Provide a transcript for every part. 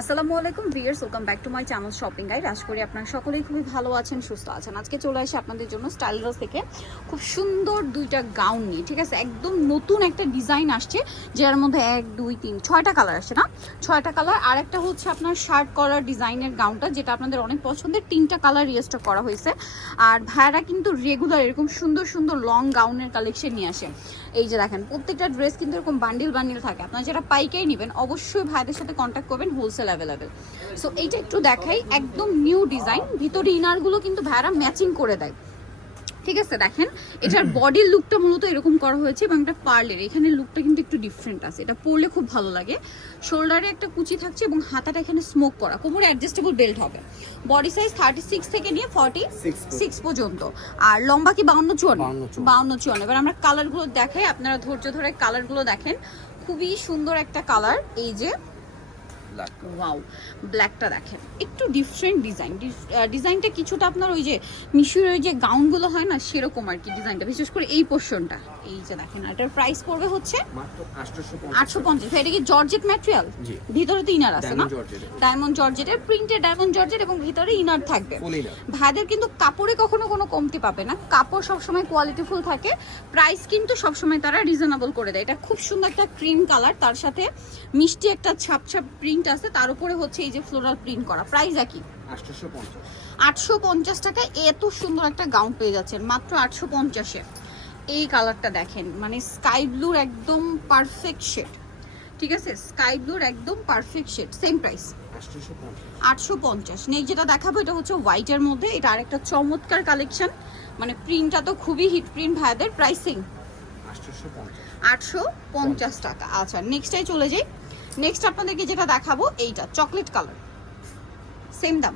আসসালামু আলাইকুম viewers, welcome back to my channel shopping guide. আশা করি আপনারা সকলেই খুবই ভালো আছেন, সুস্থ আছেন। আজকে চলে আসি আপনাদের জন্য স্টাইল রোজ থেকে খুব সুন্দর দুইটা গাউন নিয়ে। ঠিক আছে, একদম নতুন একটা ডিজাইন আসছে, যার মধ্যে 1 2 3 6টা কালার আসছে না, 6টা কালার। আর একটা হচ্ছে আপনার শার্ট কলার ডিজাইনের গাউনটা, যেটা আপনাদের অনেক পছন্দের। 3টা কালার রিস্টক করা হয়েছে। আর ভাইরা কিন্তু রেগুলার এরকম সুন্দর সুন্দর লং গাউনের কালেকশন নিয়ে আসে। এই যে দেখেন, প্রত্যেকটা ড্রেস কিন্তু এরকম বান্ডিল বান্ডিল থাকে। আপনারা যারা পাইকারি নেবেন অবশ্যই ভাইদের সাথে কন্ট্যাক্ট করবেন, হোলসেল অ্যাভেলেবেল। সো এইটা একটু দেখাই, একদম নিউ ডিজাইন। ভিতরে ইনারগুলো কিন্তু ভাইরা ম্যাচিং করে দেয়। ঠিক আছে, দেখেন এটার বডির লুকটা মূলত এরকম করা হয়েছে এবং এটা পার্লের এখানে লুকটা কিন্তু একটু ডিফারেন্ট আছে। এটা পরলে খুব ভালো লাগে। শোল্ডারে একটা কুচি থাকছে এবং হাতাটা এখানে স্মোক করা, কোমরে অ্যাডজাস্টেবল বেল্ট হবে। বডি সাইজ 36 থেকে নিয়ে 46 পর্যন্ত। আর লম্বা কি 52-54? এবার আমরা কালারগুলো দেখাই, আপনারা ধৈর্য ধরে কালারগুলো দেখেন। খুবই সুন্দর একটা কালার, এই যে ওয়াও, ব্ল্যাকটা দেখেন, একটু ডিফারেন্ট ডিজাইন। ডিজাইনটা কিছুটা আপনার ওই যে মিশরের যে গাউনগুলো হয় না, সেরকম আর কি ডিজাইনটা, বিশেষ করে এই পোর্শনটা। এই যে দেখেন, এটার প্রাইস পড়বে হচ্ছে মাত্র 850। এটা কি জর্জেট ম্যাটেরিয়াল? ভিতরে তো ইনার আছে না, ডায়মন্ড জর্জেটের, প্রিন্টেড ডায়মন্ড জর্জেট এবং ভিতরে ইনার থাকবে। ভাইদের কিন্তু কাপড়ে কখনো কোনো কমতি পাবে না, কাপড় সবসময় কোয়ালিটিফুল থাকে। প্রাইস কিন্তু সবসময় তারা রিজনেবল করে দেয়। এটা খুব সুন্দর একটা ক্রিম কালার, তার সাথে মিষ্টি একটা ছাপ ছাপ প্রিন্ট আছে, তার উপরে হচ্ছে এই যে ফ্লোরাল প্রিন্ট করা। প্রাইস একই 850 টাকায় এত সুন্দর একটা গাউন পেয়ে যাচ্ছেন মাত্র 850-এ। এই কালারটা দেখেন, মানে স্কাই ব্লুর একদম পারফেক্ট শেড। ঠিক আছে, স্কাই ব্লুর একদম perfect shade, same price 850। Next যেটা দেখাবো এটা হচ্ছে হোয়াইটের মধ্যে। এটা আরেকটা চমৎকার কালেকশন, মানে প্রিন্টটা তো খুবই হিট প্রিন্ট ভাইদের। প্রাইসিং 850 টাকা। আচ্ছা, নেক্সটটাই চলে যাই। নেক্সট আপনাদেরকে যেটা দেখাবো এইটা চকলেট কালার, সেম দাম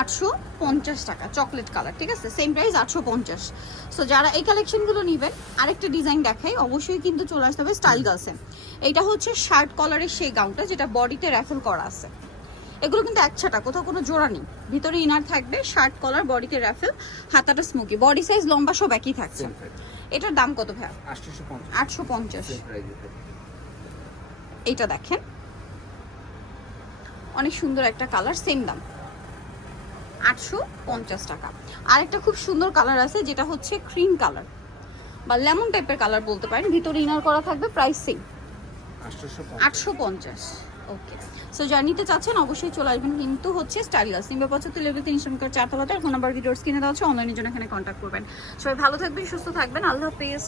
850 টাকা, চকলেট কালার। ঠিক আছে, সেম প্রাইস 850। সো যারা এই কালেকশনগুলো নেবেন, আরেকটা ডিজাইন দেখাই, অবশ্যই কিন্তু চলে আসতে হবে স্টাইল গার্লসে। এইটা হচ্ছে শার্ট কলারের সেই গাউনটা, যেটা বডিতে র্যাফেল করা আছে। এগুলো কিন্তু একছাটা, কোথাও কোনো জোড়া নেই। ভিতরে ইনার থাকবে, শার্ট কলার, বডিতে র্যাফেল, হাতাটা স্মোকি, বডি সাইজ লম্বা সব একই থাকছে। এটার দাম কত ভাই? 850। এইটা দেখেন, অনেক সুন্দর একটা কালার, সেম দাম 850 টাকা। আরেকটা খুব সুন্দর কালার আছে, যেটা হচ্ছে ক্রিম কালার বা লেমন টাইপের কালার বলতে পারেন। ভিতরে ইনার করা থাকবে, প্রাইস সেম 850। ওকে, সো যারা নিতে চাচ্ছেন অবশ্যই চলে আসবেন কিন্তু হচ্ছে স্টাইল গার্লস, 75 লেভেল 3 শ্রমিকের 4 তলাতে। ফোন নাম্বার ভিডিওর স্ক্রিনে দেওয়া আছে, অনলাইনের জন্য এখানে কন্ট্যাক্ট করবেন। সবাই ভালো থাকবেন, সুস্থ থাকবেন, আল্লাহ হাফেজ।